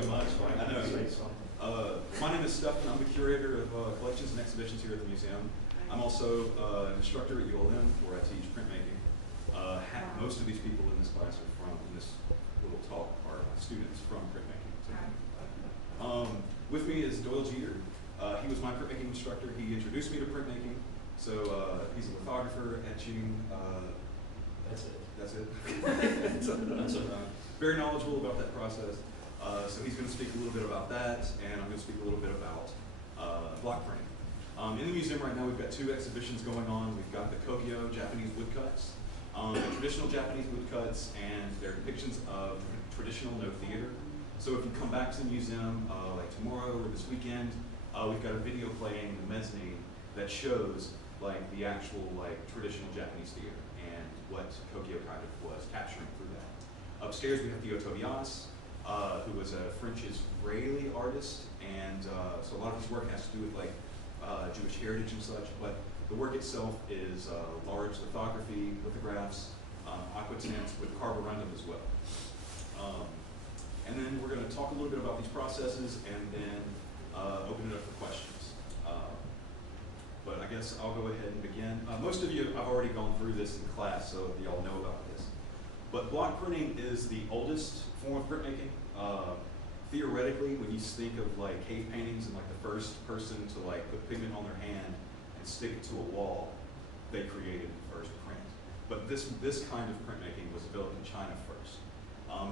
too much. I know. My name is Stefan. I'm the curator of collections and exhibitions here at the museum. I'm also an instructor at ULM, where I teach printmaking. Most of these people in this class are from, in this little talk, are students from printmaking. With me is Doyle Jeter. He was my printmaking instructor. He introduced me to printmaking. So he's a lithographer, etching. That's it. That's it. Very knowledgeable about that process. So he's going to speak a little bit about that, and I'm going to speak a little bit about block printing. In the museum right now, we've got two exhibitions going on. We've got the Kōgyo Japanese woodcuts, the traditional Japanese woodcuts, and their depictions of traditional no theater. So if you come back to the museum like tomorrow or this weekend, we've got a video playing in the mezzanine that shows like the actual like traditional Japanese theater and what Kōgyo kind of was capturing through that. Upstairs we have Theo Tobiasse, who was a French-Israeli artist, and so a lot of his work has to do with like Jewish heritage and such, but the work itself is large lithography, lithographs, aquatint with carborundum as well. And then we're going to talk a little bit about these processes and then open it up for questions. But I guess I'll go ahead and begin. Most of you have already gone through this in class, so you all know about this. But block printing is the oldest form of printmaking. Theoretically, when you think of like cave paintings and like the first person to like put pigment on their hand and stick it to a wall, they created the first print. But this kind of printmaking was developed in China first.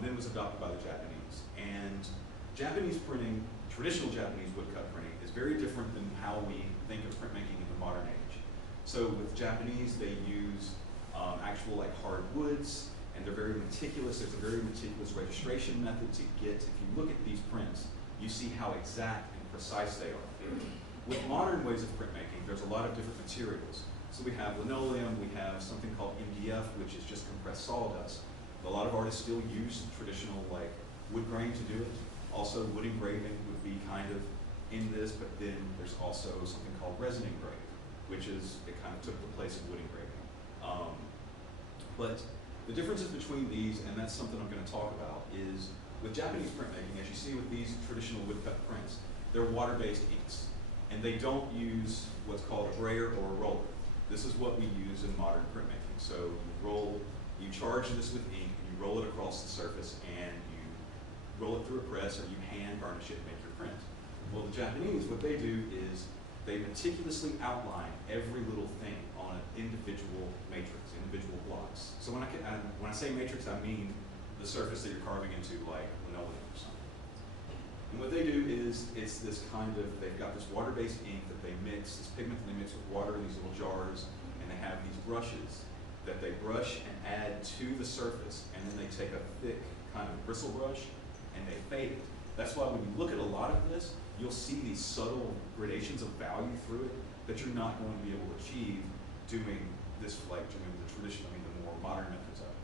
Then it was adopted by the Japanese. And Japanese printing, traditional Japanese woodcut printing, is very different than how we think of printmaking in the modern age. So with Japanese, they use actual like hard woods, and they're very meticulous. There's a very meticulous registration method to get, if you look at these prints, you see how exact and precise they are. With modern ways of printmaking, there's a lot of different materials. So we have linoleum, we have something called MDF, which is just compressed sawdust. A lot of artists still use traditional like wood grain to do it. Also wood engraving would be kind of in this, but then there's also something called resin engraving, which is, it kind of took the place of wood engraving. But the differences between these, and that's something I'm going to talk about, is with Japanese printmaking, as you see with these traditional woodcut prints, they're water-based inks. And they don't use what's called a brayer or a roller. This is what we use in modern printmaking. So you charge this with ink, and you roll it across the surface, and you roll it through a press, or you hand varnish it and make your print. Well, the Japanese, what they do is they meticulously outline every little thing on an individual matrix, individual blocks. So when I say matrix, I mean the surface that you're carving into, like linoleum or something. And what they do is, it's this kind of, they've got this water-based ink that they mix, this pigment that they mix with water in these little jars, and they have these brushes that they brush and add to the surface, and then they take a thick kind of bristle brush and they fade it. That's why when you look at a lot of this, you'll see these subtle gradations of value through it that you're not going to be able to achieve doing this, like doing the traditional, the more modern methods of it.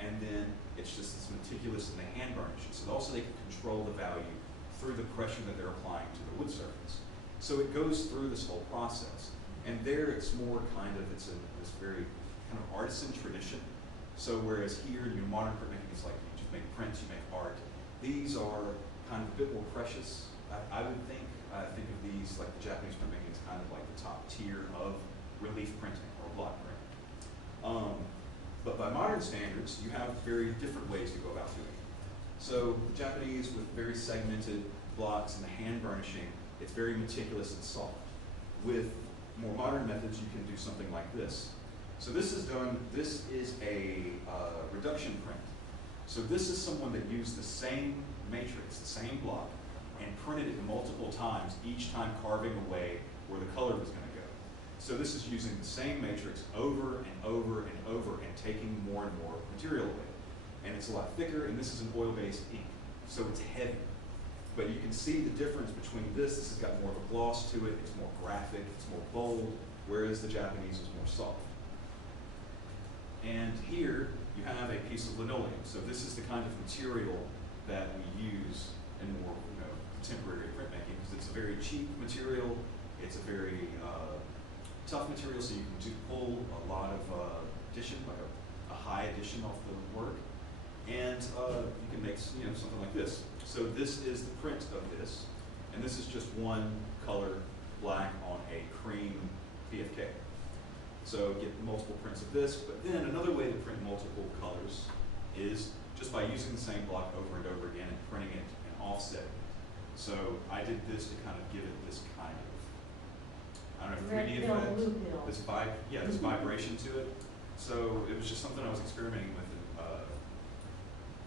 And then it's just this meticulous, and they hand varnish it. So also they can control the value through the pressure that they're applying to the wood surface. So it goes through this whole process. And there it's more kind of, it's this very kind of artisan tradition. So whereas here in your modern printmaking, it's like you just make prints, you make art. These are kind of a bit more precious. I would think of these, like the Japanese printmaking is kind of like the top tier of relief printing or block printing. But by modern standards, you have very different ways to go about doing it. So the Japanese, with very segmented blocks and the hand burnishing, it's very meticulous and soft. With more modern methods, you can do something like this. So this is a reduction print. So this is someone that used the same matrix, the same block, and printed it multiple times, each time carving away where the color was going to go. So this is using the same matrix over and over and over and taking more and more material away. And it's a lot thicker, and this is an oil-based ink, so it's heavy. But you can see the difference between this has got more of a gloss to it, it's more graphic, it's more bold, whereas the Japanese is more soft. And here you have a piece of linoleum. So this is the kind of material that we use in more contemporary printmaking, because it's a very cheap material, it's a very tough material, so you can pull a lot of addition, like a high addition off the work. And you can make something like this. So this is the print of this, and this is just one color black on a cream PFK. So get multiple prints of this, but then another way to print multiple colors is just by using the same block over and over again and printing it and offsetting it. So I did this to kind of give it this kind of, I don't know, 3D effect, this vibration to it. So it was just something I was experimenting with and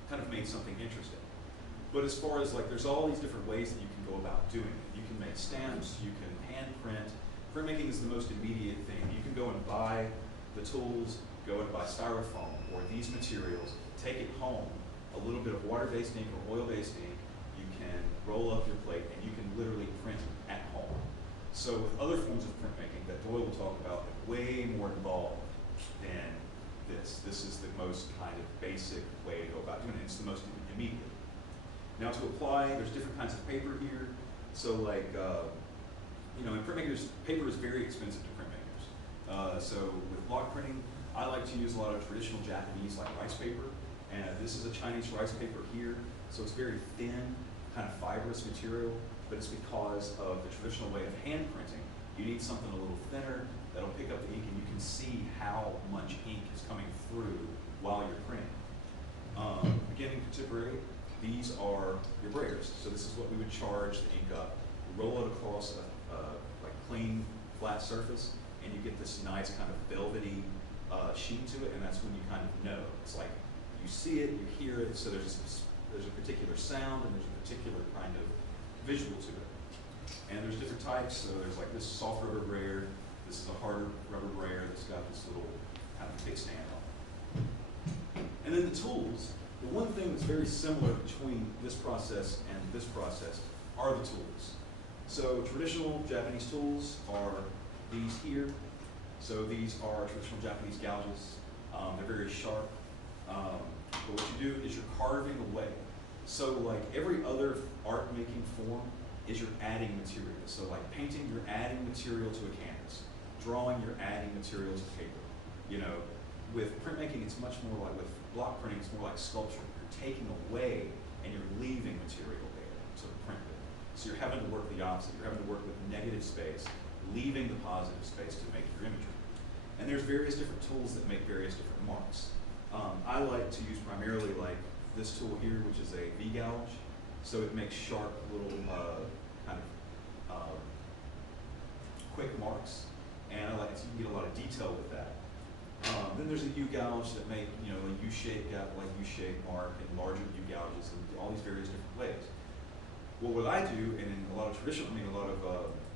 kind of made something interesting. But as far as there's all these different ways that you can go about doing it. You can make stamps, you can hand print. Printmaking is the most immediate thing. You can go and buy the tools, go and buy styrofoam or these materials, take it home, a little bit of water-based ink or oil-based ink, you can roll up your plate and you can literally print at home. So with other forms of printmaking that Doyle will talk about, they're way more involved than this. This is the most kind of basic way to go about doing it. It's the most immediate. Now to apply, there's different kinds of paper here. So in printmakers, paper is very expensive to printmakers. So with block printing, I like to use a lot of traditional Japanese rice paper. And this is a Chinese rice paper here. So it's very thin, kind of fibrous material, but it's because of the traditional way of hand printing. You need something a little thinner that'll pick up the ink and you can see how much ink is coming through while you're printing. Beginning contemporary, these are your Brayers. So this is what we would charge the ink up. You roll it across a clean, flat surface, and you get this nice kind of velvety sheen to it, and that's when you kind of know. It's like you see it, you hear it, so there's a particular sound and there's a particular kind of visual to it. And there's different types, so there's this soft rubber brayer, this is a harder rubber brayer that's got this little kind of kickstand on it. And then the tools, the one thing that's very similar between this process and this process are the tools. So traditional Japanese tools are these here. So these are traditional Japanese gouges. They're very sharp. But what you do is you're carving away. So every other art making form is you're adding material. So painting, you're adding material to a canvas. Drawing, you're adding material to paper. With printmaking, it's much more with block printing, it's more like sculpture. You're taking away and you're leaving material there to print with. So you're having to work the opposite. You're having to work with negative space, leaving the positive space to make your imagery. And there's various different tools that make various different marks. I like to use primarily this tool here, which is a V-gouge. So it makes sharp little kind of quick marks. And I like it so you can get a lot of detail with that. Then there's a U-gouge that make a U-shaped mark and larger U-gouges and all these various different ways. Well, what I do, and in a lot of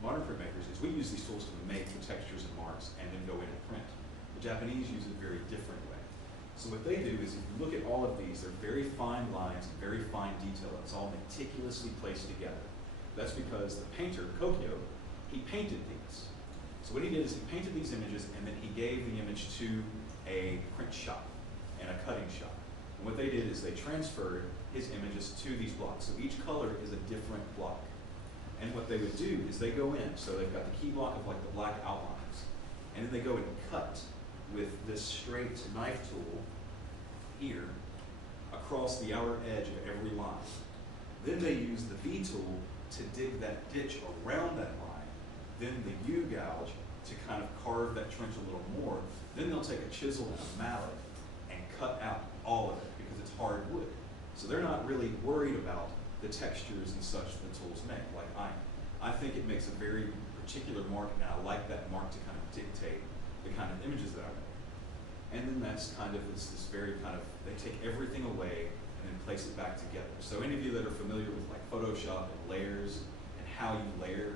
modern printmakers, is we use these tools to make the textures and marks and then go in and print. The Japanese use it a very different way. So what they do is, if you look at all of these, they're very fine lines and very fine detail. It's all meticulously placed together. That's because the painter, Kōgyo, he painted these. So what he did is he painted these images and then he gave the image to a print shop and a cutting shop. And what they did is they transferred his images to these blocks. So each color is a different block. And what they would do is they go in, so they've got the key block of the black outlines, and then they go and cut with this straight knife tool here across the outer edge of every line. Then they use the V tool to dig that ditch around that line, then the U gouge to kind of carve that trench a little more. Then they'll take a chisel and a mallet and cut out all of it because it's hard wood. So they're not really worried about the textures and such the tools make, like I am. I think it makes a very particular mark, and I like that mark to kind of dictate the kind of images that I make. And then that's kind of this very kind of, they take everything away and then place it back together. So any of you that are familiar with Photoshop and layers and how you layer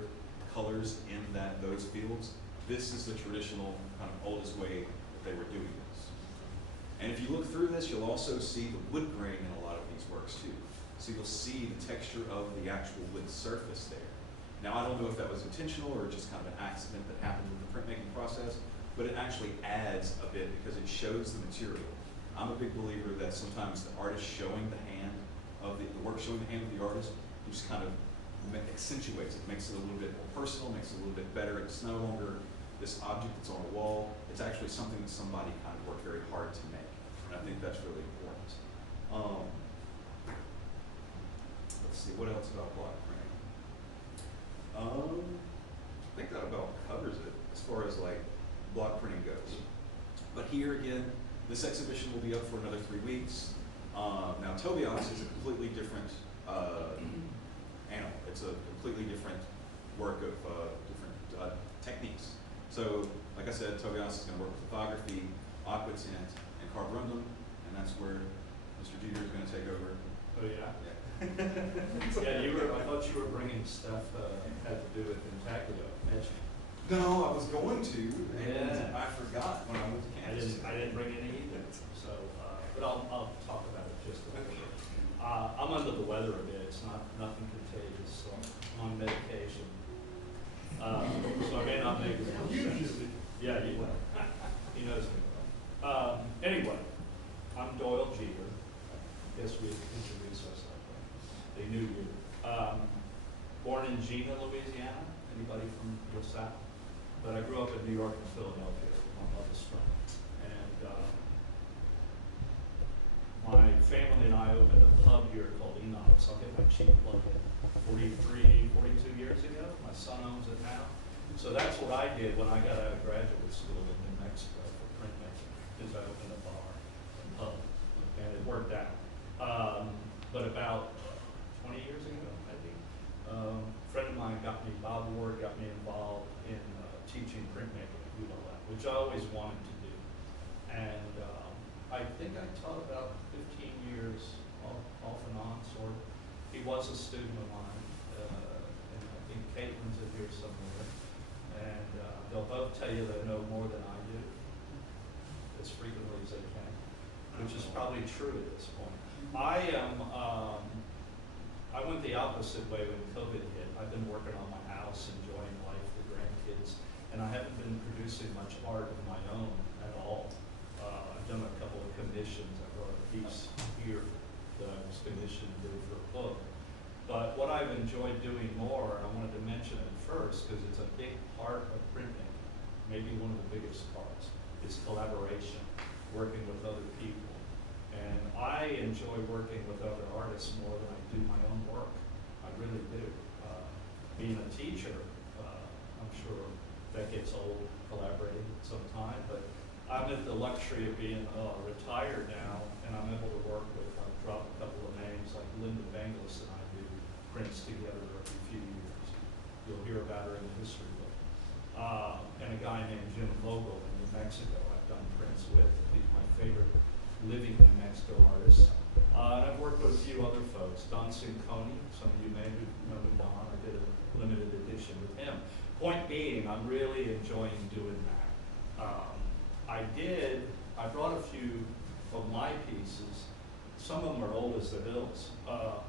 colors in those fields, this is the traditional kind of oldest way that they were doing this. And if you look through this, you'll also see the wood grain in a lot of these works too. So you'll see the texture of the actual wood surface there. Now I don't know if that was intentional or just kind of an accident that happened in the printmaking process, but it actually adds a bit because it shows the material. I'm a big believer that sometimes the artist showing the hand of the work showing the hand of the artist just kind of accentuates it, makes it a little bit more personal, makes it a little bit better. It's no longer this object that's on a wall. It's actually something that somebody kind of worked very hard to make. And I think that's really important. what else about block printing? I think that about covers it as far as like block printing goes. But here again, this exhibition will be up for another 3 weeks. Now Tobiasse is a completely different animal. It's a completely different work of different techniques. So, like I said, Tobiasse is going to work with lithography, aquatint, and carborundum, and that's where Mr. Jeter is going to take over. Oh yeah? Yeah. Yeah, I thought you were bringing stuff had to do with intaglio, etching. No, I was going to, and Yeah. I forgot when I went to campus. I didn't bring any either, so, but I'll talk about it just a little bit. I'm under the weather a bit, it's nothing contagious, so I'm on medication. So I may not make as much sense. Yeah, you will. He knows me well. Anyway, I'm Doyle Jeter. Guess we introduced ourselves. They knew you. Born in Gina, Louisiana. Anybody from the South? But I grew up in New York and Philadelphia, my mother's from. And my family and I opened a pub here called Linoleum. I'll get my cheap plug in. 43, 42 years ago. My son owns it now. So that's what I did when I got out of graduate school in New Mexico for printmaking, is I opened a bar and pub, and it worked out. But about 20 years ago, I think, a friend of mine Bob Ward got me involved in teaching printmaking at ULM, which I always wanted to do. And I think I taught about 15 years off and on, sort of. He was a student of mine, and I think Caitlin's in here somewhere. And they'll both tell you they know more than I do, as frequently as they can, which is probably true at this point. I went the opposite way when COVID hit. I've been working on my house, enjoying life, the grandkids, and I haven't been producing much art of my own at all. I've done a couple of commissions. I wrote a piece here that I was commissioned to do for a book. But what I've enjoyed doing more, and I wanted to mention it first because it's a big part of printmaking, maybe one of the biggest parts, is collaboration, working with other people. And I enjoy working with other artists more than I do my own work. I really do. Being a teacher, I'm sure that gets old, collaborating sometime, but I'm at the luxury of being retired now, and I'm able to work with, I've dropped a couple of names, like Linda Benglis and I do prints together every few years. You'll hear about her in the history book. And a guy named Jim Vogel in New Mexico I've done prints with. He's my favorite living New Mexico artist. And I've worked with a few other folks. Don Cinconi, some of you may remember Don. I did a limited edition with him. Point being, I'm really enjoying doing that. I brought a few of my pieces. Some of them are old as the hills, or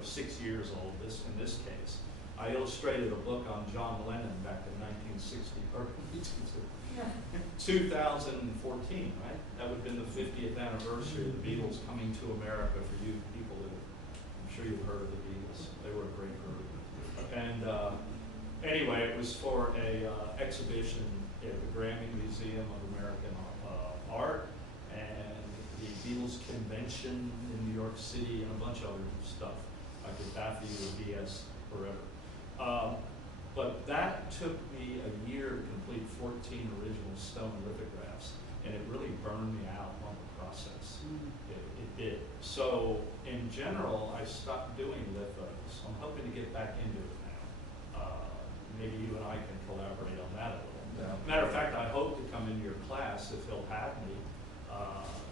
6 years old in this case. I illustrated a book on John Lennon back in 1960, or 2014, right? That would have been the 50th anniversary of the Beatles coming to America. For you people who, I'm sure you've heard of the Beatles. They were a great group. And anyway, it was for a exhibition at the Grammy Museum of American Art, and the Beatles convention in New York City, and a bunch of other stuff. I could baffle you with BS forever. But that took me a year to complete 14 original stone lithographs, and it really burned me out on the process. It did. So in general, I stopped doing lithos. I'm hoping to get back into it now. Maybe you and I can collaborate on that a little. Yeah. Matter of fact, I hope to come into your class if he'll have me.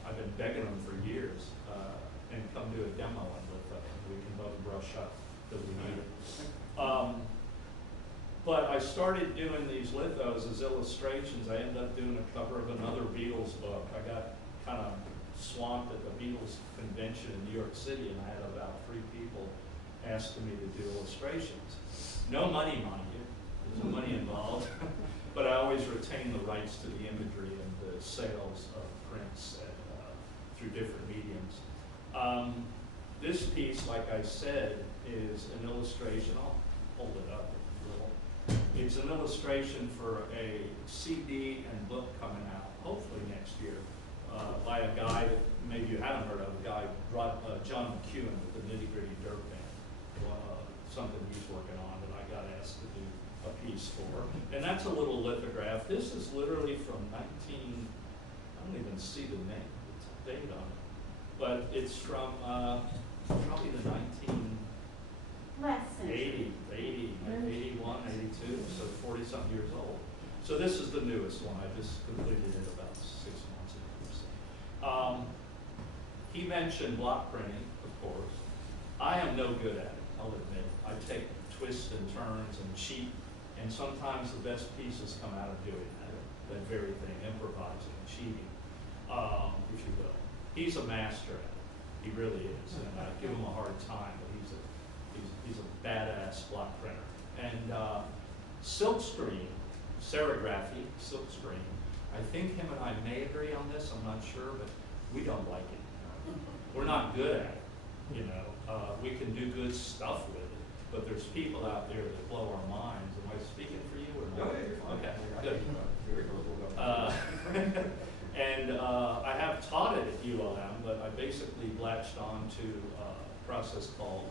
I've been begging him for years, and come do a demo on litho. We can both brush up that we need it. But I started doing these lithos as illustrations. I ended up doing a cover of another Beatles book. I got kind of swamped at the Beatles convention in New York City, and I had about 3 people asking me to do illustrations. No money, mind you. There's no money involved. But I always retain the rights to the imagery and the sales of prints through different mediums. This piece, like I said, is an illustration. I'll hold it up a little. It's an illustration for a CD and book coming out, hopefully next year, by a guy that maybe you haven't heard of, John McEwen with the Nitty Gritty Dirt Band. that he's working on that I got asked to do a piece for. And that's a little lithograph. This is literally from I don't even see the name, the date on it. But it's from probably the 1980, 81, 82, so 40-something years old. So this is the newest one. I just completed it about 6 months ago. He mentioned block printing, of course. I am no good at it, I'll admit. I take twists and turns and cheat, and sometimes the best pieces come out of doing that very thing, improvising, cheating, if you will. He's a master at it. He really is, and I give him a hard time, but he's a badass block printer. And silkscreen, serigraphy, silkscreen. I think him and I may agree on this, I'm not sure, but we don't like it. We're not good at it, you know. We can do good stuff with it, but there's people out there that blow our minds. Am I speaking for you or not? No, you're fine. Okay, good. And I have taught it at ULM, but I basically latched on to a process called,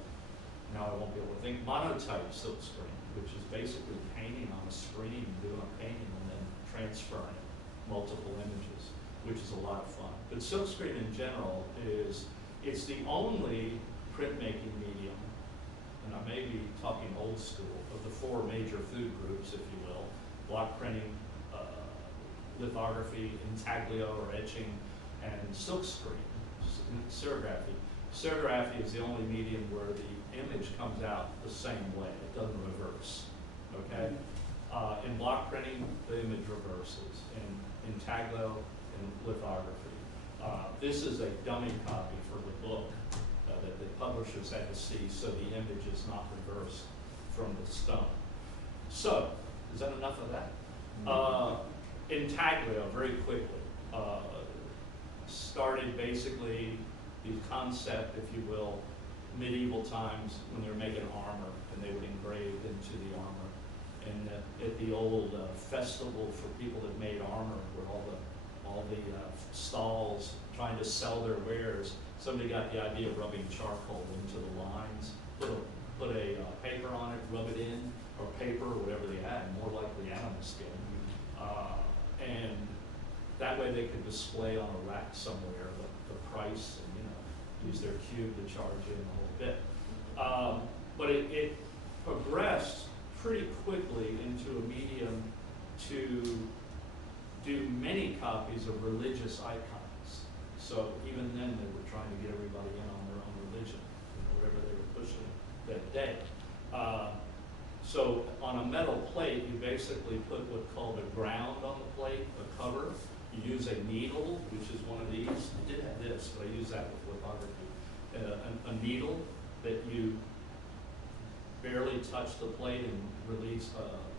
now I won't be able to think, monotype silkscreen, which is basically painting on a screen, doing a painting and then transferring multiple images, which is a lot of fun. But silkscreen in general it's the only printmaking medium, and I may be talking old school, of the 4 major food groups, if you will: block printing, lithography, intaglio or etching, and silkscreen, serigraphy. Serigraphy is the only medium where the image comes out the same way. It doesn't reverse, okay? In block printing, the image reverses. In intaglio and lithography. This is a dummy copy for the book that the publishers had to see, so the image is not reversed from the stone. So, is that enough of that? Intaglio, very quickly, started basically the concept, if you will, medieval times when they were making armor, and they would engrave into the armor. And at the old festival for people that made armor, where all the stalls trying to sell their wares, somebody got the idea of rubbing charcoal into the lines, put a paper on it, rub it in, or paper, or whatever they had, more likely animal skin. And that way they could display on a rack somewhere the price and, you know, use their cube to charge in a whole bit. But it progressed pretty quickly into a medium to do many copies of religious icons. So even then they were trying to get everybody in on their own religion, you know, whatever they were pushing that day. So on a metal plate, you basically put what's called a ground on the plate, a cover. You use a needle, which is one of these. I did have this, but I use that with lithography. A needle that you barely touch the plate and release,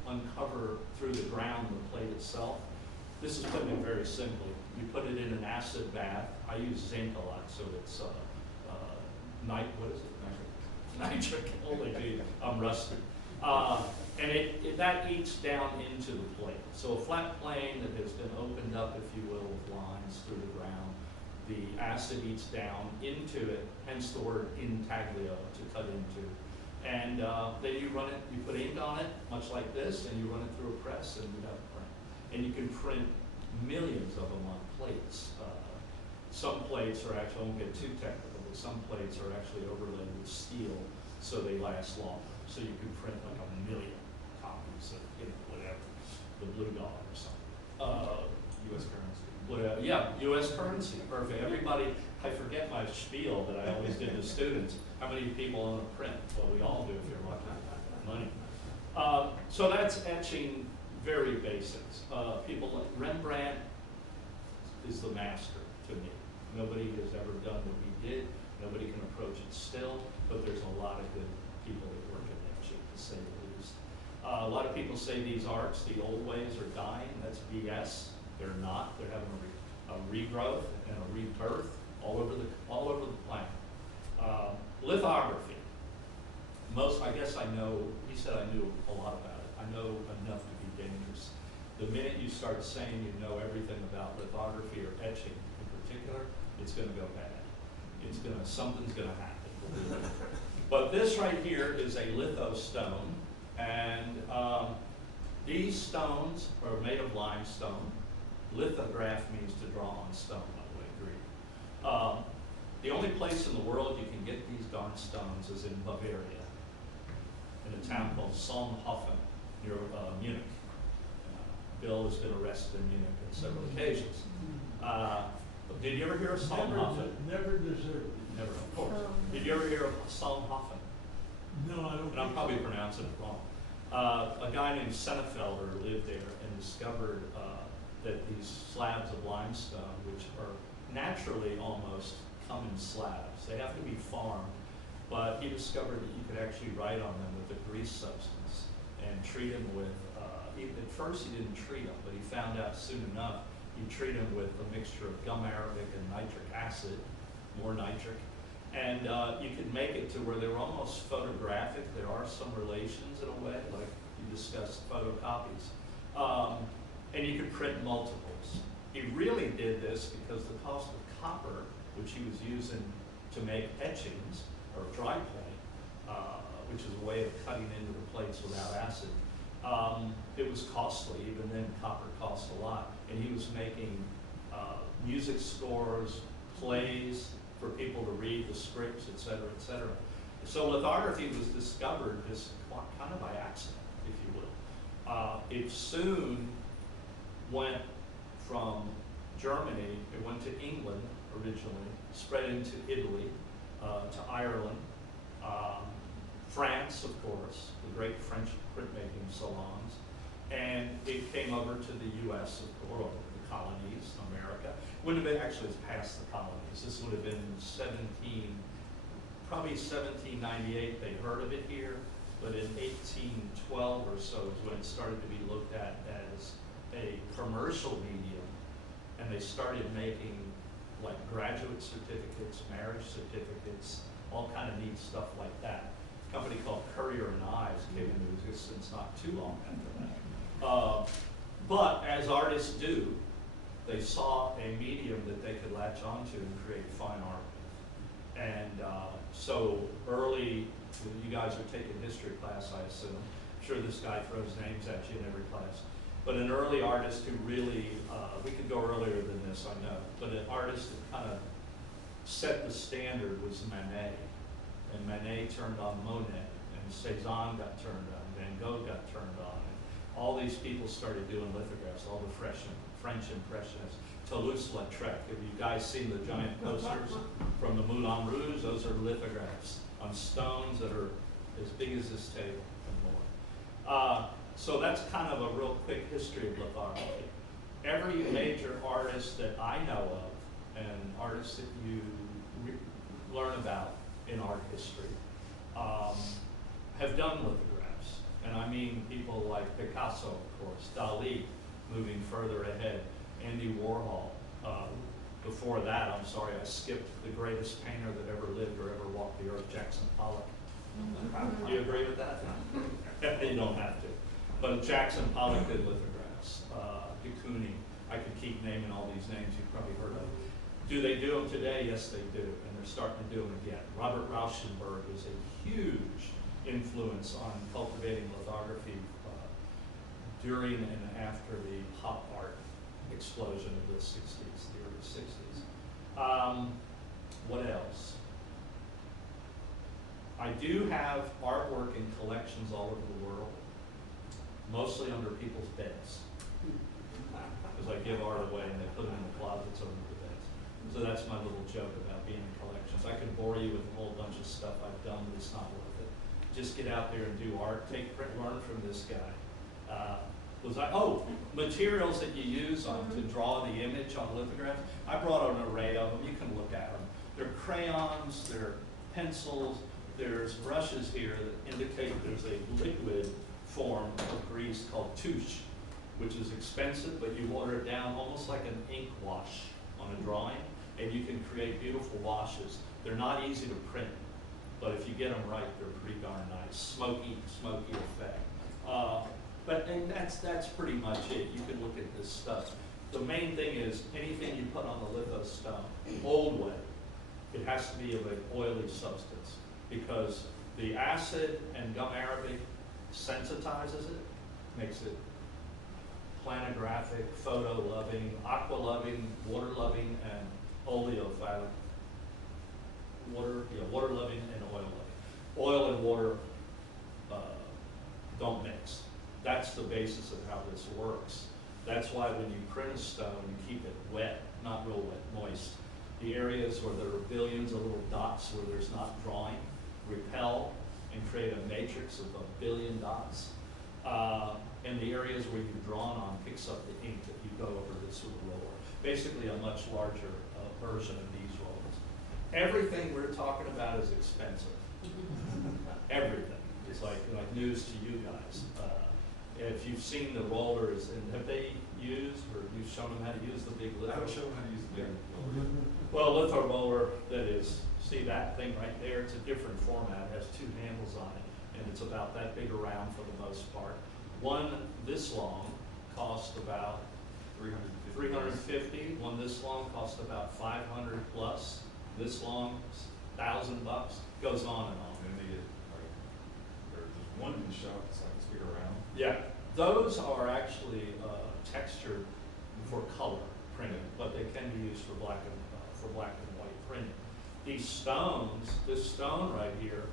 uncover through the ground the plate itself. This is putting it very simply. You put it in an acid bath. I use zinc a lot, so it's what is it? Nitric. Holy gee, I'm rusty. And that eats down into the plate. So a flat plane that has been opened up, if you will, with lines through the ground, the acid eats down into it, hence the word intaglio, to cut into. And then you run it, you put ink on it, much like this, and you run it through a press, and you have a print. And you can print millions of them on plates. Some plates are actually, I won't get too technical, but some plates are actually overlaid with steel, so they last longer. So you can print like 1 million copies of, you know, whatever, the blue dollar or something. U.S. currency. Whatever, yeah, U.S. currency, perfect. Everybody, I forget my spiel that I always did to students. How many people own a print? Well, we all do if you're lucky. Money. So that's etching, very basics. People like Rembrandt is the master to me. Nobody has ever done what he did. Nobody can approach it still, but there's a lot of good people that work in etching, to say the least. A lot of people say these arts, the old ways, are dying. That's BS. They're not. They're having a regrowth and a rebirth all over the planet. Lithography. I guess I know. He said I knew a lot about it. I know enough to be dangerous. The minute you start saying you know everything about lithography or etching in particular, it's going to go bad. Something's going to happen. But this right here is a litho stone, and these stones are made of limestone. Lithograph means to draw on stone, by the way, Greek. The only place in the world you can get these darn stones is in Bavaria, in a town called Solnhofen, near Munich. Bill has been arrested in Munich on several occasions. Did you ever hear of Solnhofen? Never deserved it. Never, of course. Did you ever hear of Solnhofen? No, I don't. And I'm probably pronouncing it wrong. A guy named Sennefelder lived there and discovered that these slabs of limestone, which are naturally almost come in slabs, they have to be farmed, but he discovered that you could actually write on them with a grease substance and treat them with, at first he didn't treat them, but he found out soon enough you treat them with a mixture of gum arabic and nitric acid, more nitric, and you could make it to where they were almost photographic. There are some relations in a way, like you discussed photocopies. And you could print multiples. He really did this because the cost of copper, which he was using to make etchings, or dry point, which is a way of cutting into the plates without acid, it was costly. Even then, copper cost a lot. And he was making music scores, plays for people to read, the scripts, et cetera, et cetera. So lithography was discovered just kind of by accident, if you will. It soon went from Germany, it went to England originally, spread into Italy, to Ireland, France, of course, the great French printmaking salons, and it came over to the U.S., of course, the colonies, America. Wouldn't have been, actually it's past the colonies. This would have been probably 1798 they heard of it here, but in 1812 or so is when it started to be looked at as a commercial medium, and they started making like graduate certificates, marriage certificates, all kind of neat stuff like that. A company called Currier and Ives came into existence not too long after that. But as artists do, they saw a medium that they could latch onto and create fine art with. And so early, you guys are taking history class, I assume. I'm sure this guy throws names at you in every class. But an early artist who really, we could go earlier than this, I know, but an artist that kind of set the standard was Manet. And Manet turned on Monet, and Cézanne got turned on, Van Gogh got turned on, and all these people started doing lithographs, all the French Impressionists. Toulouse-Lautrec, have you guys seen the giant posters from the Moulin Rouge? Those are lithographs on stones that are as big as this table and more. So that's kind of a real quick history of lithography. Every major artist that I know of, and artists that you learn about in art history, have done lithographs. And I mean people like Picasso, of course, Dali, moving further ahead, Andy Warhol. Before that, I'm sorry, I skipped the greatest painter that ever lived or ever walked the earth, Jackson Pollock. Do you agree with that? You don't have to. But Jackson Pollock did lithographs. de Kooning. I could keep naming all these names you've probably heard of. Do they do them today? Yes, they do, and they're starting to do them again. Robert Rauschenberg was a huge influence on cultivating lithography during and after the pop art explosion of the 60s, the early 60s. What else? I do have artwork in collections all over the world, mostly under people's beds. Because I give art away and they put it in the closets under the beds. So that's my little joke about being in collections. I could bore you with a whole bunch of stuff I've done, but it's not worth it. Just get out there and do art, learn from this guy. Materials that you use to draw the image on lithographs. I brought an array of them. You can look at them. They're crayons, they're pencils, there's brushes here that indicate there's a liquid form of grease called touche, which is expensive, but you water it down almost like an ink wash on a drawing, and you can create beautiful washes. They're not easy to print, but if you get them right, they're pretty darn nice. Smoky effect. And that's pretty much it. You can look at this stuff. The main thing is anything you put on the litho stone, old way, It has to be of an oily substance because the acid and gum arabic sensitizes it, makes it planographic, photo-loving, aqua-loving, water-loving, and oleophilic. Water-loving and oil-loving. Oil and water don't mix. That's the basis of how this works. That's why when you print a stone, you keep it wet, not real wet, moist. The areas where there are billions of little dots where there's not drawing, repel and create a matrix of 1 billion dots. And the areas where you've drawn on picks up the ink that you go over this with a roller. Basically a much larger version of these rollers. Everything we're talking about is expensive. Everything. It's like news to you guys. If you've seen the rollers, and have they used, or you've shown them how to use the big litho? I would show them how to use the big roller. Well, litho roller, that is, see that thing right there? It's a different format. It has 2 handles on it, and it's about that big around for the most part. One this long cost about $350. One this long cost about 500 plus. This long, $1,000 bucks. Goes on and on. And then they get like there's one in the shop that's like this big around. Yeah, those are actually textured for color printing, but they can be used for black and white printing. These stones, this stone right here,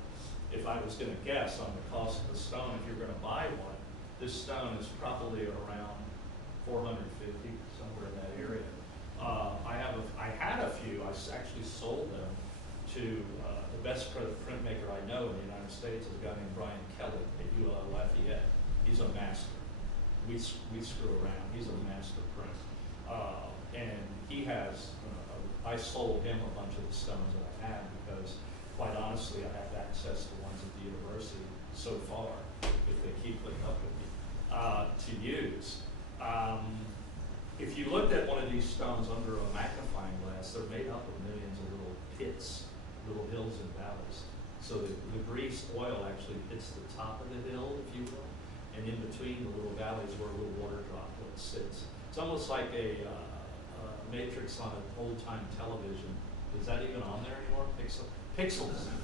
if I was going to guess on the cost of the stone, if you're going to buy one, this stone is probably around $450, somewhere in that area. I had a few. I actually sold them to the best printmaker I know in the United States is a guy named Brian Kelly at UL Lafayette. He's a master. We screw around. He's a master print. And he has, I sold him a bunch of the stones that I had because, quite honestly, I have access to ones at the university so far, if they keep putting up with me, to use. If you looked at one of these stones under a magnifying glass, they're made up of millions of little pits, little hills and valleys. So the greased oil actually hits the top of the hill, if you will, and in between the little valleys where a little water droplet sits. It's almost like a matrix on an old-time television. Is that even on there anymore? Pixels,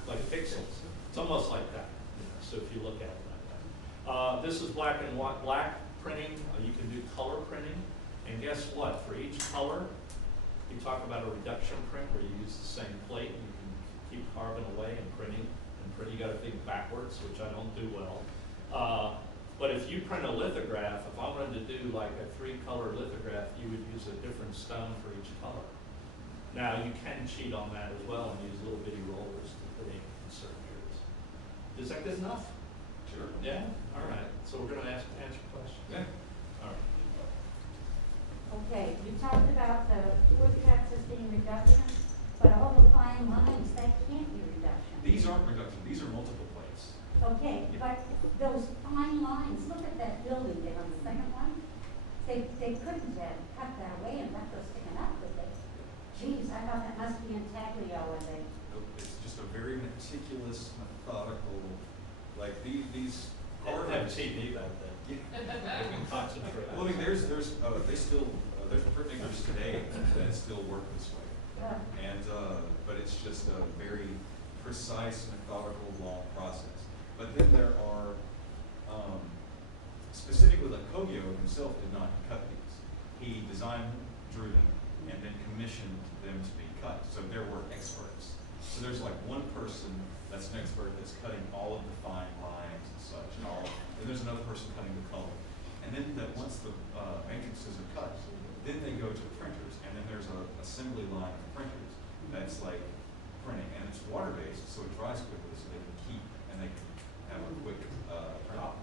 like pixels. It's almost like that. So if you look at it like that. This is black and white, black printing. You can do color printing. And guess what? For each color, we talk about a reduction print where you use the same plate and you can keep carving away and printing. You got to think backwards, which I don't do well. But if you print a lithograph, if I wanted to do like a 3-color lithograph, you would use a different stone for each color. Now you can cheat on that as well and use little bitty rollers to put ink in certain areas. Is that good enough? Sure. Yeah? All right. So we're going to answer questions. Yeah. All right. Okay, you talked about the woodcuts as being reductions, but all the fine lines, that can't be reduction. These aren't reduction. These are multiple plates. Okay, but those fine lines, look at that building there on the second one. They couldn't have cut that away and left those sticking up with it. Geez, I thought that must be intaglio, was it? Nope, it's just a very meticulous, methodical, like these They don't have carvings. TV back then. Yeah. They can concentrate. Well, I mean, there's printmakers today that still work this way. And, but it's just a very precise, methodical, long process. But then there are, specifically like Kōgyo himself did not cut these. He designed, drew them, and then commissioned them to be cut. So there were experts. So there's like one person that's an expert that's cutting all of the fine lines and such, and there's another person cutting the color. And then once the matrices are cut, then they go to printers, and then there's a assembly line of printers that's like printing, and it's water-based, so it dries quickly, so they can keep, and they can have a quick print.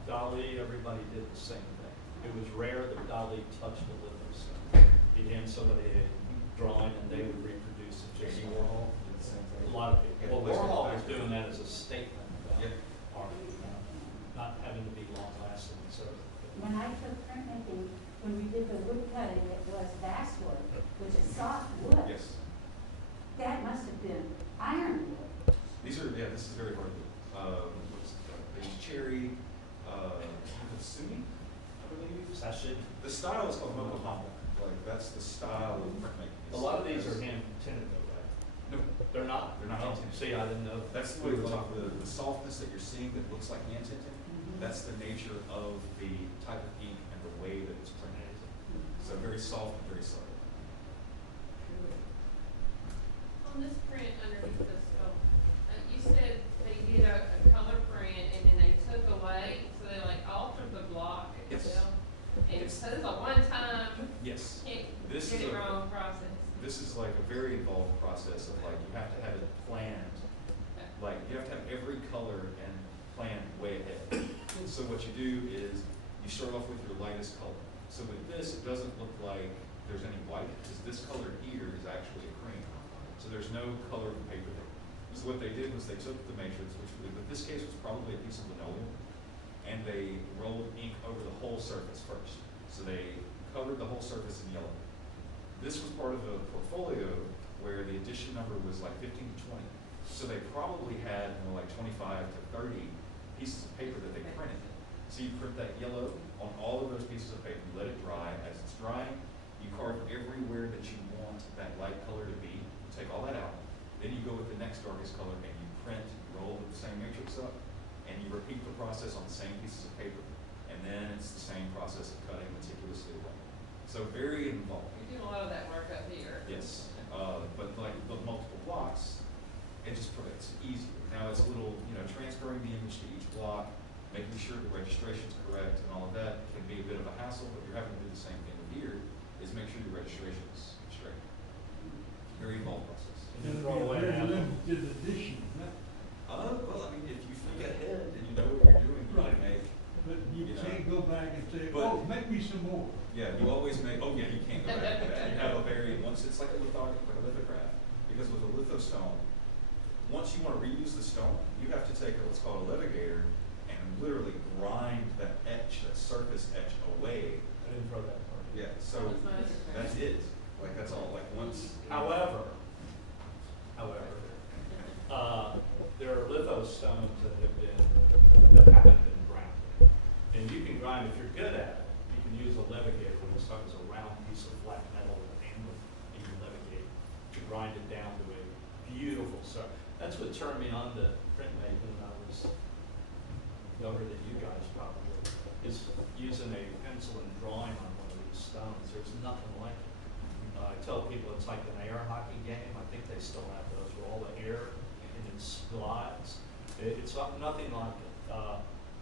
Dali, everybody did the same thing. It was rare that Dali touched the litho stone. He'd hand somebody a drawing, and they would reproduce it. Just Warhol did the same thing. a lot of people. Well, Warhol was doing that as a statement about art, not having to be long-lasting. So When I took printmaking, when we did the wood cutting, it was basswood, which is soft wood. Yes. That must have been ironwood. These are, this is very hard. There's cherry, Sumi, I believe. Sashid. The style is called Mokohama. Like, that's the style of printmaking. A lot of these are hand tinted though, right? No, They're not? They're not Oh, hand tinted. see, I didn't know. That's what we're talking about. The softness that you're seeing that looks like hand tinting, that's the nature of the type of ink and the way that it's printed. So very soft and very subtle. On this print underneath the scope, you said they did a color print and then they took away, so they like altered the block Yes. itself. And It's- so this is a one-time, Yes. can't This get is it a- wrong process. This is like a very involved process of like, you have to have it planned. Like, you have to have every color and planned way ahead. So what you do is, you start off with your lightest color. So with this, it doesn't look like there's any white, because this color here is actually a cream. So there's no color of the paper there. So what they did was they took the matrix, which in this case was probably a piece of linoleum, and they rolled ink over the whole surface first. So they covered the whole surface in yellow. This was part of a portfolio where the edition number was like 15 to 20. So they probably had like 25 to 30 pieces of paper that they printed. So you print that yellow on all of those pieces of paper, you let it dry. As it's drying, you carve everywhere that you want that light color to be. You take all that out. Then you go with the next darkest color and you print, you roll the same matrix up, and you repeat the process on the same pieces of paper. And then it's the same process of cutting meticulously away. So very involved. We do a lot of that work up here. Yes, but like the multiple blocks, it just it's easier. Now it's a little, transferring the image to each block, making sure the registration's correct and all of that can be a bit of a hassle, but you're having to do the same thing with here, is make sure your registration is straight. Very involved process. And you It'll throw be a away very half of- limited edition, Well, I mean, if you think ahead and you know what you're doing, you Right. can make, but you You know. can't go back and say, But- oh, make me some more. yeah, you always make, oh yeah, you can't go back to that. You have a very, once it's like a lithograph, because with a lithostone, once you want to reuse the stone, you have to take what's called a levigator and literally grind that etch, that surface etch away. I didn't throw that part. Yeah, so That was my other that's question. it. Like, that's all. Like, once. However, there are lithostones that haven't been ground. And you can grind, if you're good at it, you can use a levigator. When this stuff is a round piece of flat metal with a handle, and you levigate to grind it down to a beautiful surface. That's what turned me on to printmaking when I was younger than you guys probably, is using a pencil and drawing on one of these stones. There's nothing like it. I tell people it's like an air hockey game. I think they still have those where all the air and it slides. It's nothing like it.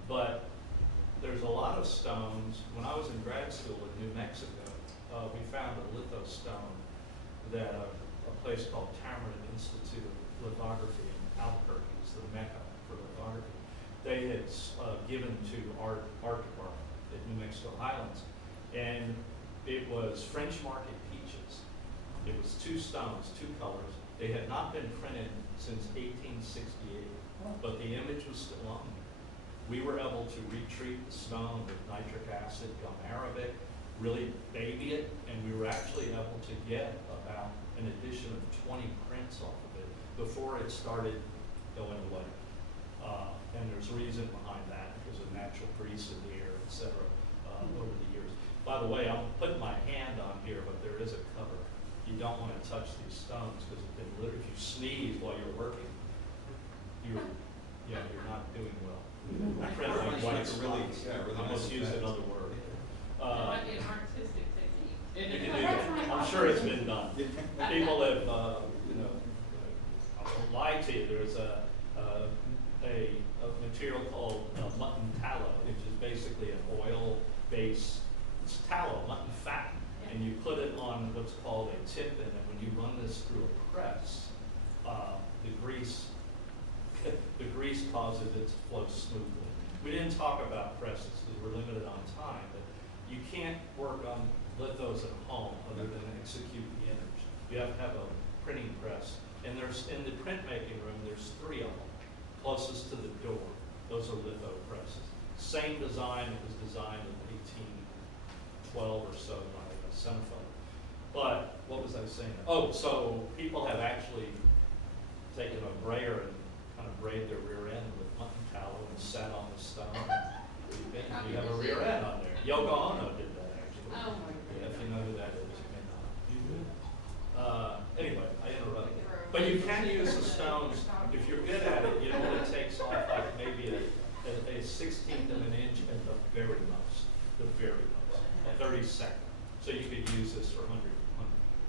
But there's a lot of stones. When I was in grad school in New Mexico, we found a lithostone that a place called Tamarind Institute of Lithography in Albuquerque is the mecca for lithography. They had given to art department at New Mexico Highlands, and it was French market peaches. It was two stones, two colors. They had not been printed since 1868, but the image was still on there. We were able to retreat the stone with nitric acid, gum arabic, really baby it, and we were actually able to get about an edition of 20 prints off of it before it started going away. And there's reason behind that because of natural grease in the air, et cetera, over the years. By the way, I'm putting my hand on here, but there is a cover. You don't want to touch these stones because if you sneeze while you're working, you're not doing well. I print like white spots. really I must nice use effect. another word. It might be an artistic technique. You can do that. I'm sure it's been done. People have, I won't lie to you, there's a material called mutton tallow, which is basically an oil-based, it's tallow, mutton fat, and you put it on what's called a tip, and when you run this through a press, the grease causes it to flow smoothly. We didn't talk about presses because we're limited on time, but you can't work on lithos at home other than execute the image. You have to have a printing press. And there's, in the printmaking room, there's 3 of them, closest to the door. Those are litho presses. Same design, it was designed in 1812 or so by Stefan. But, what was I saying? Oh, so people have actually taken a brayer and kind of braid their rear end with mutton tallow and sat on the stone. You have a rear end on there. Yoko Ono did that actually. Oh my Yeah, if you know who that is, you may not. You do? Anyway, I interrupted. God. But Well, you can use the stones, if you're good at it, it only takes off like maybe a 1/16 of an inch at the very most, a 30-second. So you could use this for 100